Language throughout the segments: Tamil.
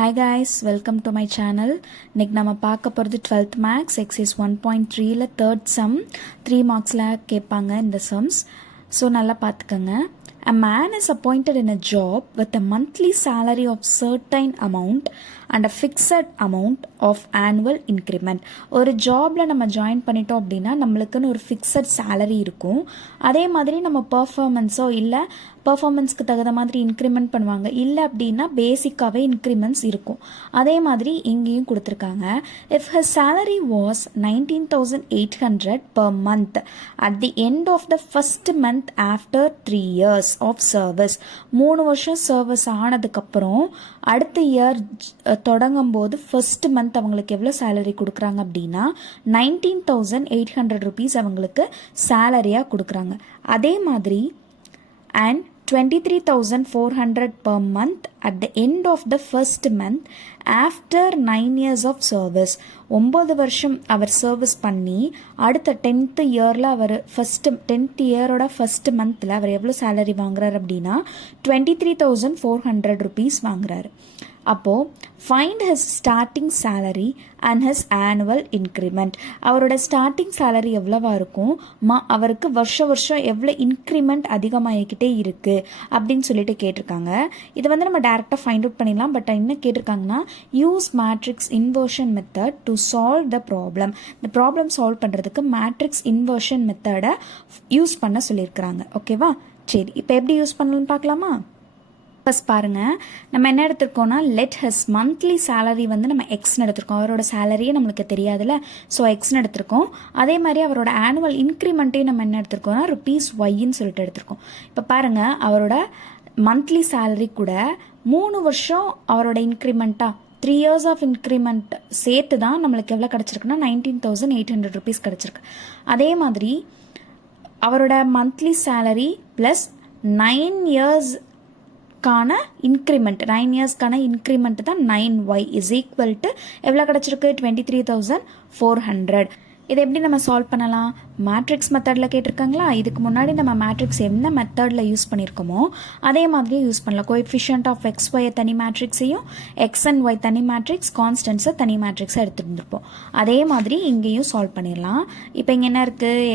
Hi guys, welcome to my channel. இன்னைக்கு நம்ம பார்க்க போகிறது 12th maths exercise 1.3ல third sum 3 marksல கேட்பாங்க இந்த sums. ஸோ நல்லா பார்த்துக்கங்க. A man is appointed in a job with a monthly salary of certain amount and a fixed amount of annual increment. ஒரு ஜாப்ல நம்ம ஜாயின் பண்ணிட்டோம் அப்படின்னா நம்மளுக்குன்னு ஒரு ஃபிக்ஸட் சேலரி இருக்கும். அதே மாதிரி நம்ம பர்ஃபார்மன்ஸோ இல்லை பர்ஃபார்மன்ஸ்க்கு தகுந்த மாதிரி இன்க்ரிமெண்ட் பண்ணுவாங்க, இல்லை அப்படின்னா பேசிக்காகவே இன்க்ரிமெண்ட்ஸ் இருக்கும். அதே மாதிரி இங்கேயும் கொடுத்துருக்காங்க. If his salary was 19,800 per month at the end of the first month after 3 years of service. 3 வருஷம் சர்வீஸ் ஆனதுக்கப்புறம் அடுத்த இயர் தொடங்கும் போது ஃபர்ஸ்ட் மந்த் அவங்களுக்கு எவ்வளோ சேலரி கொடுக்குறாங்க அப்படின்னா 19,800 rupees அவங்களுக்கு சேலரியாக கொடுக்குறாங்க. அதே மாதிரி and 23,400 per month at the end of the first month after 9 years of service. 9 வருஷம் அவர் சர்வீஸ் பண்ணி அடுத்த 10th இயரில் அவர் ஃபஸ்ட்டு 10th இயரோட ஃபஸ்ட் மந்தில் அவர் எவ்வளோ சேலரி வாங்குறாரு அப்படின்னா 23,400 rupees வாங்குறாரு. அப்போது find his starting salary and his annual increment. அவரோட ஸ்டார்டிங் சேலரி எவ்வளவா இருக்கும், அவருக்கு வருஷம் எவ்வளோ இன்க்ரிமெண்ட் அதிகமாகிக்கிட்டே இருக்குது அப்படின்னு சொல்லிட்டு கேட்டிருக்காங்க. இதை வந்து நம்ம டேரெக்டாக ஃபைண்ட் அவுட் பண்ணிடலாம். பட் என்ன கேட்டிருக்காங்கன்னா use matrix inversion method to solve the problem. இந்த ப்ராப்ளம் சால்வ் பண்ணுறதுக்கு மேட்ரிக்ஸ் இன்வர்ஷன் மெத்தடை யூஸ் பண்ண சொல்லியிருக்கிறாங்க. ஓகேவா, சரி இப்போ எப்படி யூஸ் பண்ணலாம்னு பார்க்கலாமா? ஃபஸ்ட் பாருங்கள், நம்ம என்ன எடுத்திருக்கோம்னா லெட் ஹிஸ் மந்த்லி சேலரி வந்து நம்ம எக்ஸ்னு எடுத்திருக்கோம். அவரோட சேலரியே நம்மளுக்கு தெரியாதுல்ல, ஸோ எக்ஸ்னு எடுத்திருக்கோம். அதே மாதிரி அவரோட ஆனுவல் இன்க்ரிமெண்ட்டையும் நம்ம என்ன எடுத்திருக்கோம்னா ருபீஸ் ஒய்ன்னு சொல்லிட்டு எடுத்திருக்கோம். இப்போ பாருங்கள், அவரோட மந்த்லி சேலரி கூட 3 வருஷம் அவரோட இன்க்ரிமெண்ட்டாக 3 years ஆஃப் இன்க்ரிமெண்ட் சேர்த்து தான் நம்மளுக்கு எவ்வளோ கிடச்சிருக்குன்னா 19,800 rupees கிடச்சிருக்கு. அதே மாதிரி அவரோட monthly salary plus 9 years increment 9 இயர்ஸ்க்கான இன்க்ரிமெண்ட் தான் 9y இஸ் ஈக்குவல் டு எவ்வளோ கிடச்சிருக்கு 23,400. இதை எப்படி நம்ம சால்வ் பண்ணலாம்? மேட்ரிக்ஸ் மெத்தடில் கேட்டிருக்காங்களா, இதுக்கு முன்னாடி நம்ம மேட்ரிக்ஸ் எந்த மெத்தடில் யூஸ் பண்ணியிருக்கோமோ அதே மாதிரியே யூஸ் பண்ணலாம். கோஎஃபிஷியன்ட் ஆஃப் எக்ஸ் ஒய் தனி மேட்ரிக்ஸையும் எக்ஸ் அண்ட் ஒய் தனி மேட்ரிக்ஸ் கான்ஸ்டன்ஸை தனி மேட்ரிக்ஸை எடுத்துகிட்டு இருந்திருப்போம். அதே மாதிரி இங்கேயும் சால்வ் பண்ணிடலாம். இப்போ இங்கே என்ன இருக்குது,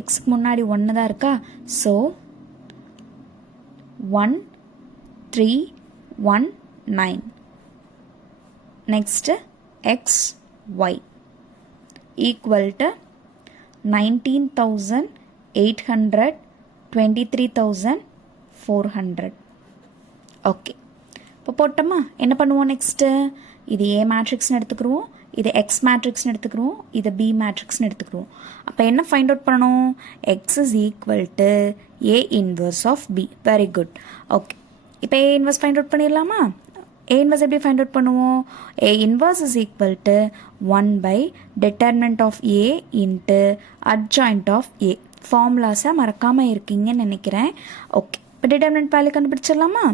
எக்ஸுக்கு முன்னாடி 1 தான் இருக்கா, so 1 3 1 9. next x y equal to 19,800 23,400. Okay, இப்போ போட்டோமா, என்ன பண்ணுவோம் நெக்ஸ்ட்டு? இது ஏ மேட்ரிக்ஸ்னு எடுத்துக்கிறோம், இது எக்ஸ் மேட்ரிக்ஸ்னு எடுத்துக்கிறோம், இது பி மேட்ரிக்ஸ்னு எடுத்துக்கிறோம். அப்போ என்ன ஃபைண்ட் அவுட் பண்ணணும்? X is equal to A inverse of B. Very good. Okay, இப்போ ஏ இன்வர்ஸ் ஃபைண்ட் அவுட் பண்ணிடலாமா? ஏ இன்வர்ஸ் எப்படி ஃபைண்ட் அவுட் பண்ணுவோம்? A inverse is equal to 1 by determinant of A into adjoint of A. ஃபார்முலாஸை மறக்காமல் இருக்கீங்கன்னு நினைக்கிறேன். ஓகே, இப்போ டிட்டர்மினன்ட் வேல்யூ கண்டுபிடிச்சிடலாமா?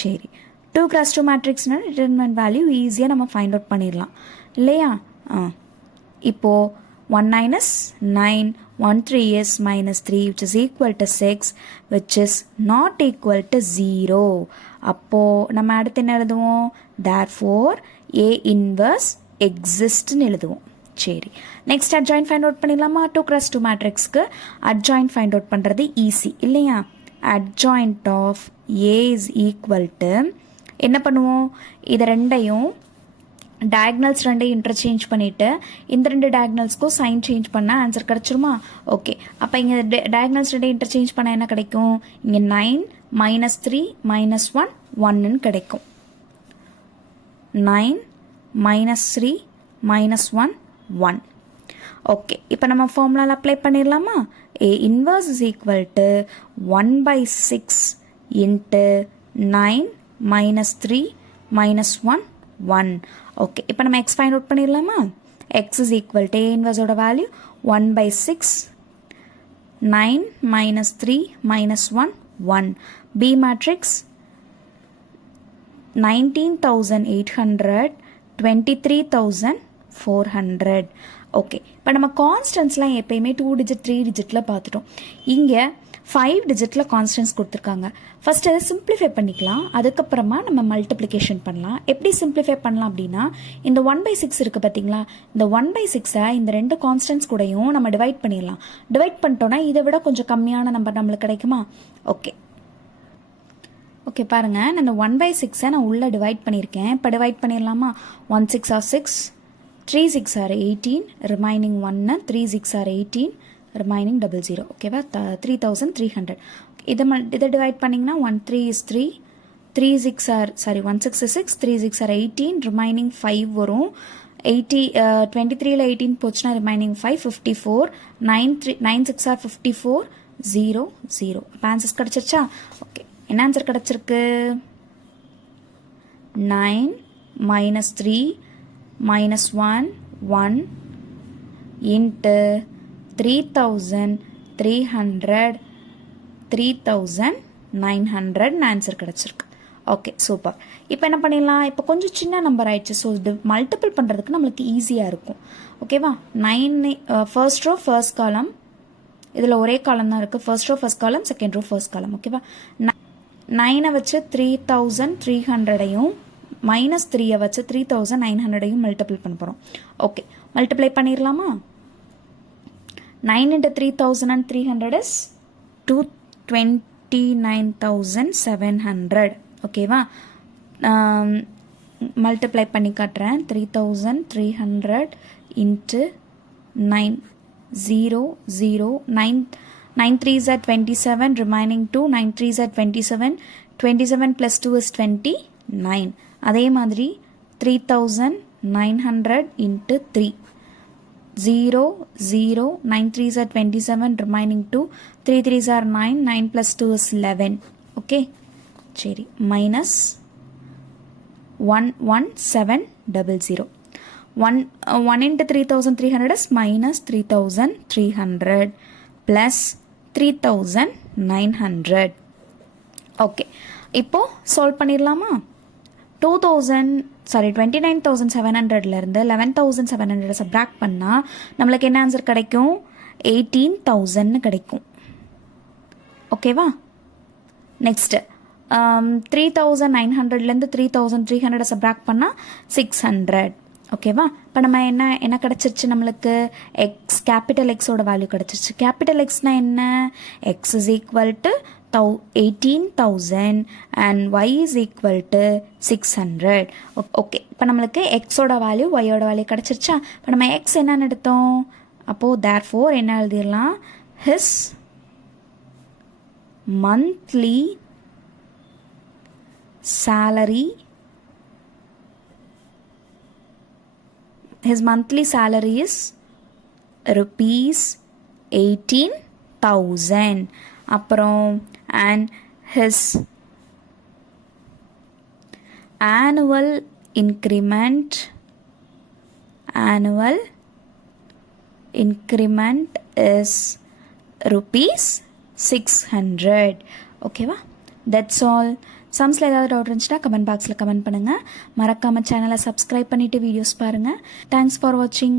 சரி, 2x2 மேட்ரிக்ஸ்னால் டிட்டர்மினன்ட் வேல்யூ ஈஸியாக நம்ம ஃபைண்ட் அவுட் பண்ணிடலாம் இல்லையா? இப்போது 1 minus 9 1 3 is minus 3 which is equal to 6 which is not equal to 0. அப்போது நம்ம அடுத்து என்ன எழுதுவோம்? therefore A inverse existன்னு எழுதுவோம். சரி, நெக்ஸ்ட் அட்ஜாயின்ட் ஃபைண்ட் அவுட் பண்ணிடலாமா? 2x2 மேட்ரிக்ஸ்க்கு அட்ஜாயின்ட் ஃபைண்ட் அவுட் பண்ணுறது ஈஸி இல்லையா? Adjoint of A is equal to என்ன பண்ணுவோம்? இது ரெண்டையும் டயக்னல்ஸ் ரெண்டையும் இன்டர்சேஞ்ச் பண்ணிவிட்டு இந்த 2 டயக்னல்ஸ்க்கும் சைன் சேஞ்ச் பண்ணால் ஆன்சர் கிடச்சிருமா? ஓகே, அப்போ இங்கே டயக்னல்ஸ் ரெண்டையும் இன்டர்சேஞ்ச் பண்ணால் என்ன கிடைக்கும்? இங்கே 9 minus 3 minus 1 1ன்னு கிடைக்கும். 9 minus 3 minus 1 1. ஓகே, இப்போ நம்ம ஃபார்முலாவில் அப்ளை பண்ணிடலாமா? A inverse is equal to 1 by 6 into 9 minus 3 minus 1 1. Okay, இப்போ நம்ம எக்ஸ் ஃபைண்ட் அவுட் பண்ணிடலாமா? X is equal to A இன்வர்ஸோட value 1 by 6 9 minus 3 minus 1 1. B matrix 19,800 23,400. Okay, இப்போ நம்ம கான்ஸ்டன்ட்ஸ்லாம் எப்பயுமே 2 digit 3 digitல பார்த்துட்டோம். இங்கே 5 டிஜிட்டில் கான்ஸ்டன்ஸ் கொடுத்துருக்காங்க. ஃபர்ஸ்ட் அதை சிம்பிளிஃபை பண்ணிக்கலாம், அதுக்கப்புறமா நம்ம மல்டிப்ளிகேஷன் பண்ணலாம். எப்படி சிம்பிளிஃபை பண்ணலாம் அப்படின்னா, இந்த 1/6 இருக்குது பார்த்தீங்களா, இந்த 1/6 இந்த ரெண்டு கான்ஸ்டன்ஸ் கூடயும் நம்ம டிவைட் பண்ணிடலாம். டிவைட் பண்ணிட்டோன்னா இதை விட கொஞ்சம் கம்மியான நம்பர் நம்மளுக்கு கிடைக்குமா? ஓகே பாருங்கள், நான் இந்த 1/6 நான் உள்ளே டிவைட் பண்ணியிருக்கேன். இப்போ டிவைட் பண்ணிடலாமா? 1 6 are 6, 3 6 are 18, remaining 1, 3 6 are 18, remaining 00. ஓகேவா? 3300. இதை டிவைட் பண்ணிங்கன்னா 1 3 is 3, 1 6 is 6, 3 6 are 18, ரிமைனிங் 5 வரும். 23ல் 18 போச்சுன்னா ரிமைனிங் 5, 54, 9 6 are 54, 0 0. இப்போ ஆன்சர்ஸ் கிடச்சிருச்சா? ஓகே, என்ன ஆன்சர் கிடச்சிருக்கு? 9 -3 -1 1 into 3300 3900 ஆன்சர் கிடச்சிருக்கு. Okay super. இப்போ என்ன பண்ணிடலாம்? இப்போ கொஞ்சம் சின்ன நம்பர் ஆயிடுச்சு. ஸோ இது மல்டிபிள் பண்ணுறதுக்கு நம்மளுக்கு ஈஸியாக இருக்கும். ஓகேவா? 9 ஃபர்ஸ்ட் ரோ ஃபர்ஸ்ட் காலம், இதில் ஒரே காலம் தான் இருக்குது. First row first column, second row first column. ஓகேவா? 9 வச்சு 3300ஐயும் -3 வச்சு 3900ஐயும் மல்டிபிள் பண்ண போகிறோம். ஓகே, மல்டிப்ளை பண்ணிடலாமா? 9 into 3300 is 229,700. ஓகேவா? மல்டிப்ளை பண்ணி காட்டுறேன். 3300 into 9 0 0 9 9 3s are 27, remaining 2, 9 3s are 27, 27 plus 2 is 29. அதே மாதிரி 3900 into 3 0 0 9 3s are 27, remaining 2, 3 3s are 9, 9 plus 2 is 11. Okay சரி, minus 11700. 1 into 3300 is minus 3300 plus 3900. Okay, இப்போ சால்வ் பண்ணிடலாமா? 29,700லேருந்து 11,700 சப்ராக்ட் பண்ணால் நம்மளுக்கு என்ன ஆன்சர் கிடைக்கும்? 18,000 கிடைக்கும். ஓகேவா? நெக்ஸ்ட்டு 3,900லேருந்து 3,300 சப்ராக்ட் பண்ணால் 600. ஓகேவா? இப்போ நம்ம என்ன கிடச்சிருச்சு? நம்மளுக்கு எக்ஸ், கேபிட்டல் எக்ஸோட வேல்யூ கிடச்சிருச்சு. கேபிட்டல் எக்ஸ்னால் என்ன? X is equal to 18,000 and Y is equal to 600. Okay, இப்போ நம்மளுக்கு எக்ஸோட வேல்யூ, ஒய்யோட வேல்யூ கிடச்சிருச்சா? இப்போ நம்ம எக்ஸ் என்னன்னு எடுத்தோம்? அப்போது தேர்ஃபோர் என்ன எழுதிடலாம்? His monthly salary, his monthly salary is rupees 18,000. அப்புறம் and his annual increment is rupees 600. ஓகேவா? That's all. சம்ஸில் ஏதாவது டவுட் இருந்துச்சுன்னா கமெண்ட் பாக்ஸில் கமெண்ட் பண்ணுங்கள். மறக்காமல் சேனலை சப்ஸ்கிரைப் பண்ணிவிட்டு வீடியோஸ் பாருங்கள். தேங்க்ஸ் ஃபார் வாட்சிங்.